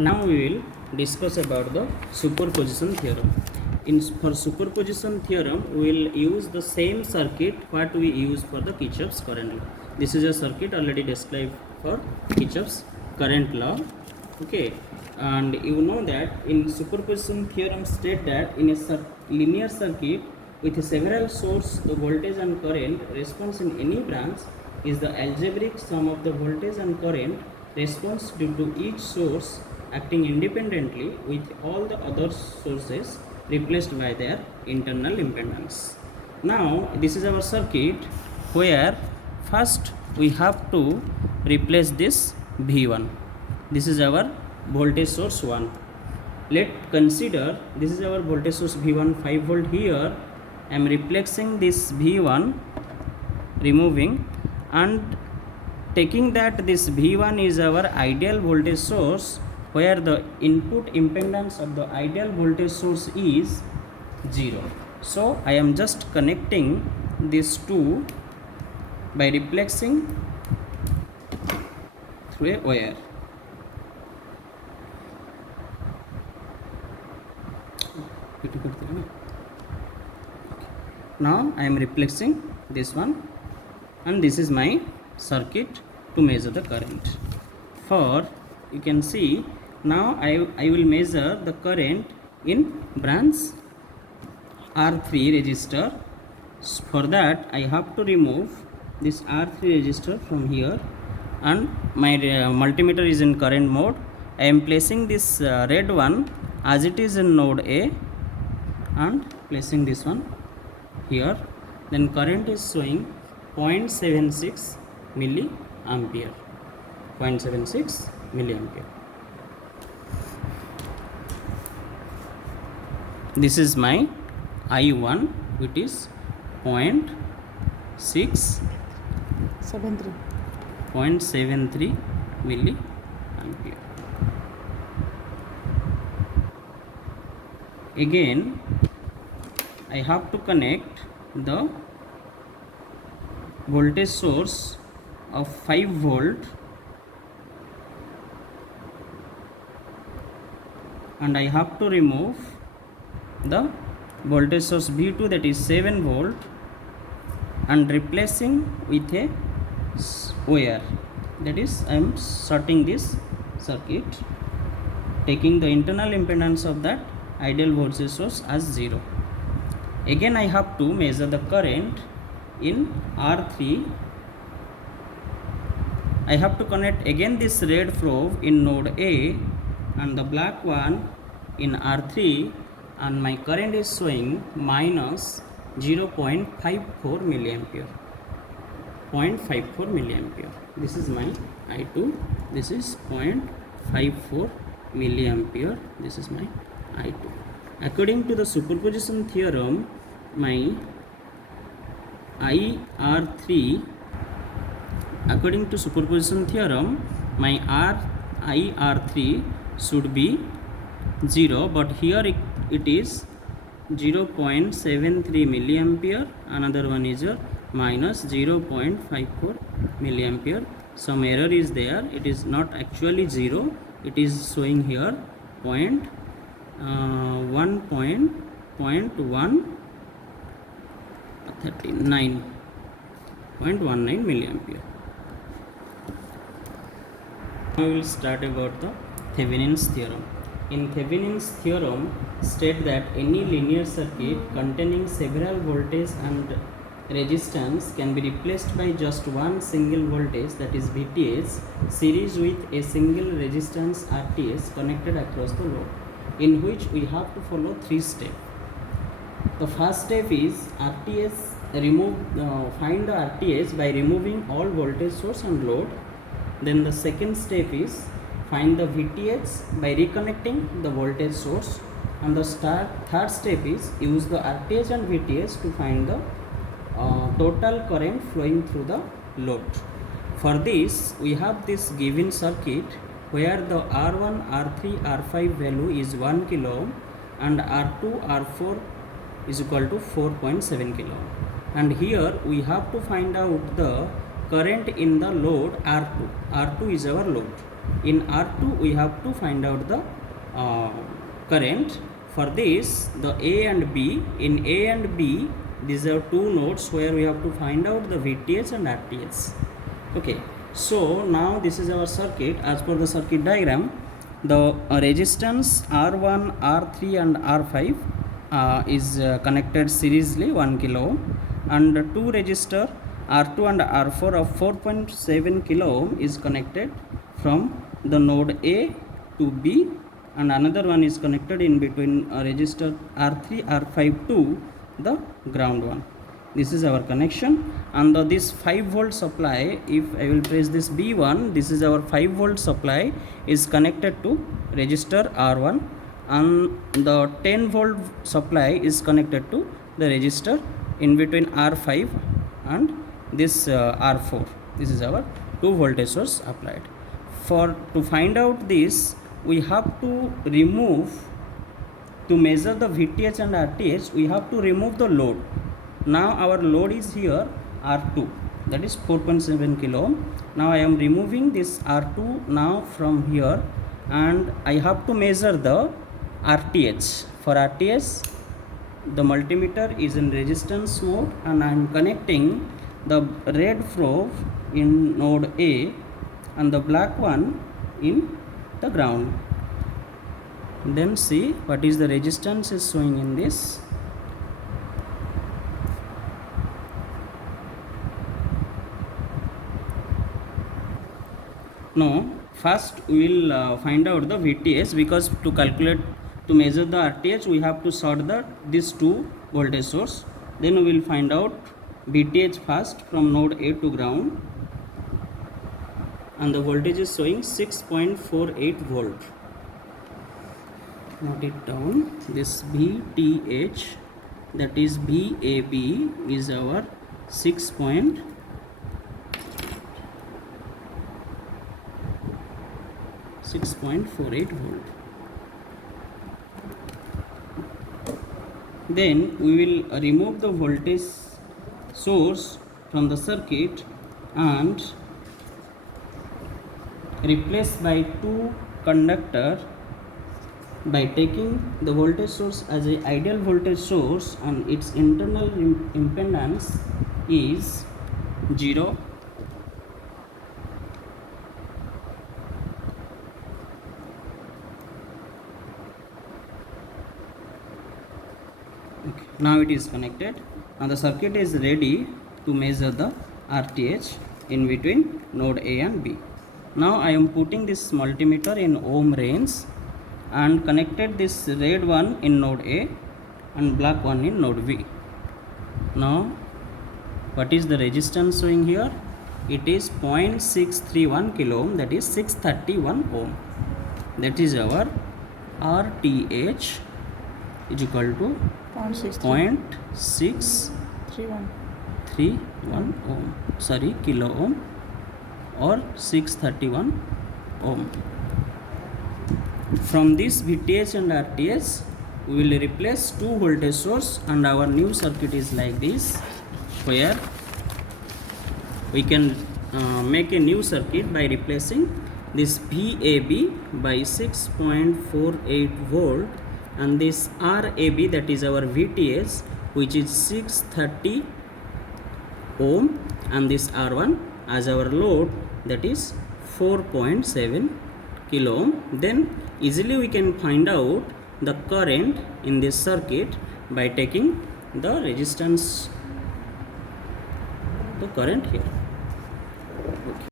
Now we will discuss about the superposition theorem. For superposition theorem, we will use the same circuit what we use for the Kirchhoff's current law. This is a circuit already described for Kirchhoff's current law. Okay, and you know that in superposition theorem state that in a linear circuit with several sources, the voltage and current response in any branch is the algebraic sum of the voltage and current response due to each source acting independently with all the other sources replaced by their internal impedance. Now this is our circuit where first we have to replace this V1. This is our voltage source 1. Let's consider this is our voltage source V1 5 volt. Here I am replacing this V1, removing and taking that this V1 is our ideal voltage source where the input impedance of the ideal voltage source is 0. So I am just connecting these two by replacing through a wire. Now I am replacing this one, and this is my circuit to measure the current. For you can see now I will measure the current in branch R3 resistor. For that I have to remove this R3 resistor from here, and my multimeter is in current mode. I am placing this red one as it is in node A and placing this one here. Then current is showing 0.76 milliampere. 0.76 milliampere. This is my I1, which is 0.73 milliampere. Again I have to connect the voltage source of 5 volt and I have to remove the voltage source V2, that is 7 volt, and replacing with a wire, that is I am shorting this circuit, taking the internal impedance of that ideal voltage source as 0. Again I have to measure the current in R3. I have to connect again this red probe in node A and the black one in R3, and my current is showing minus 0.54 milliampere. 0.54 milliampere. This is my I2. This is 0.54 milliampere. This is my I2. According to the superposition theorem, my IR3, according to superposition theorem, my IR3 should be 0, but here it is 0.73 milliampere. Another one is minus 0.54 milliampere. Some error is there. It is not actually 0. It is showing here 1.139 milliampere. Now we will start about the Thevenin's theorem. In Thevenin's theorem state that any linear circuit containing several voltage and resistance can be replaced by just one single voltage, that is VTH, series with a single resistance RTH connected across the load, in which we have to follow 3 steps. The first step is RTH, find the RTH by removing all voltage source and load. Then the second step is find the VTH by reconnecting the voltage source, and the third step is use the RTH and VTH to find the total current flowing through the load. For this we have this given circuit where the R1, R3, R5 value is 1 kilo ohm and R2, R4 is equal to 4.7 kilo ohm. And here we have to find out the current in the load R2. R2 is our load. In R2 we have to find out the current. For this, the A and B, in A and B, these are two nodes where we have to find out the VTH and RTH. Okay, so now this is our circuit. As per the circuit diagram, the resistance R1, R3 and R5 is connected seriously 1 kilo ohm, and two resistor R2 and R4 of 4.7 kilo ohm is connected from the node A to B, and another one is connected in between resistor R3, R5 to the ground one. This is our connection, and this 5 volt supply, if I will press this B1, this is our 5 volt supply is connected to resistor R1, and the 10 volt supply is connected to the resistor in between R5 and this R4. This is our 2 voltage source applied. To find out this, we have to measure the VTH and RTH, we have to remove the load. Now our load is here R2, that is 4.7 kilo ohm. Now I am removing this R2 now from here, and I have to measure the RTH. For RTH, the multimeter is in resistance mode, and I am connecting the red probe in node A and the black one in the ground. Then see what is the resistance is showing in this. Now first we will find out the VTH, because to measure the RTH we have to sort these two voltage source. Then we will find out VTH first from node A to ground, and the voltage is showing 6.48 volt. Note it down. This VTH, that is VAB, is our 6.48 volt. Then we will remove the voltage source from the circuit and replace by two conductor by taking the voltage source as a ideal voltage source, and its internal impedance is 0. Okay. Now it is connected, and the circuit is ready to measure the RTH in between node A and B. Now I am putting this multimeter in ohm range and connected this red one in node A and black one in node B. Now what is the resistance showing here? It is 0.631 kilo ohm, that is 631 ohm. That is our RTH is equal to 0.631 ohm, sorry, kilo ohm, or 631 ohm. From this VTH and RTH, we will replace two voltage source, and our new circuit is like this, where we can make a new circuit by replacing this VAB by 6.48 volt, and this RAB, that is our VTH, which is 630 ohm, and this R1 as our load, that is 4.7 kilo ohm. Then easily we can find out the current in this circuit by taking the resistance, the current here. Okay.